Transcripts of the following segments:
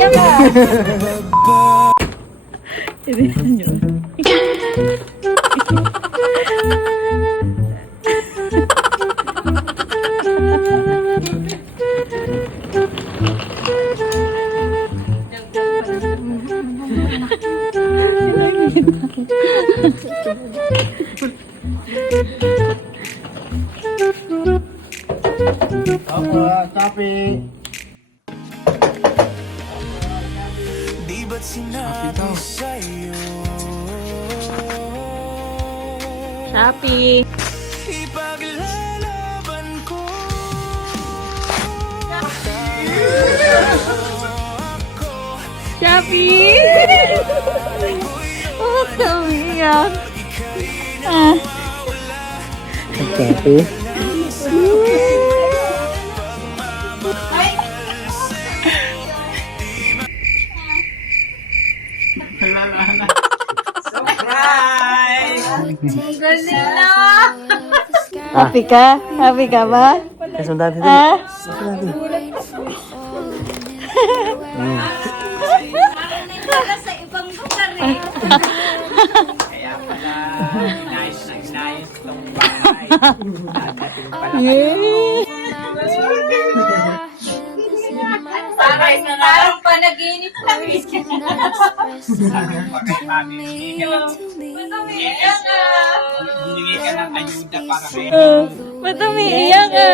umiiyak ka. Tinisan nyo. Tapi Di ba't sinabi sa'yo Shopee. ipaglalaban ko Shopee! Bakit ka umiiyak? Ah. tapi Happy ka? Happy ka ba? Kasundan dito. Ah? Sa ibang lugar eh. Kaya pala, inayos na inayos itong bahay. Dadating pala kayo. Yeah. Parang panaginip lang. Sabi mo kay Mami, humingi ka ng ayuda para kay Ba't umiiyak ka?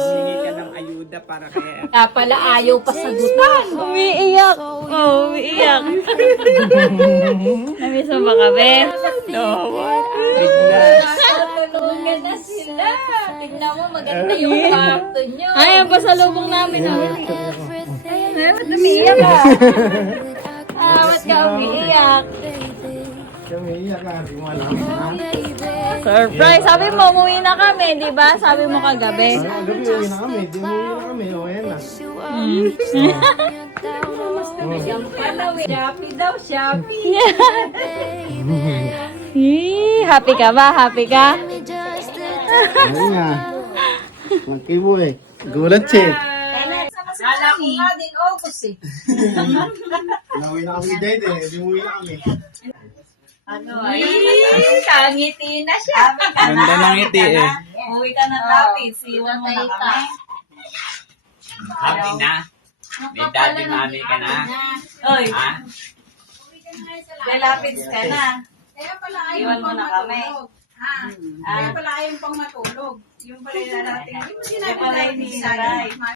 humingi ka ng ayuda para kay Kaya pala ayaw pa sagutan. Umiiyak. Oh, umiiyak. Namiss mo ba kami? No. Bigla. Tulungan na sila. Tingnan mo, maganda yung kwarto nyo. Ay, ang pasalubong namin. Ay, ba't umiiyak ka? Ah, ba't ka umiiyak? Kami iya ka, di mo alam. Surprise! Sabi mo, umuwi na kami, di ba? Sabi mo kagabi. Gabi uwi na kami, di mo uwi na kami. O, ayan na. Yan pala, Shopee daw, Shopee. Happy ka ba? Happy ka? Ayun nga. Magkibo eh. Gulat siya eh. Kala ko nga din August eh. Nauwi na kami date eh. Di mo uwi na kami. Ano ay? Kangiti na siya. Ganda ng ngiti eh. Uwi ka na tapit. Siwan mo na kami. Happy na? May daddy mami ka na? Oy, Ha? lalapits ka na. Kaya pala ayaw Iwan mo pang na kami. matulog. Kaya pala ayaw pang matulog. Yung pala natin. Hindi mo Kaya sinabi pala na hindi sa'yo. na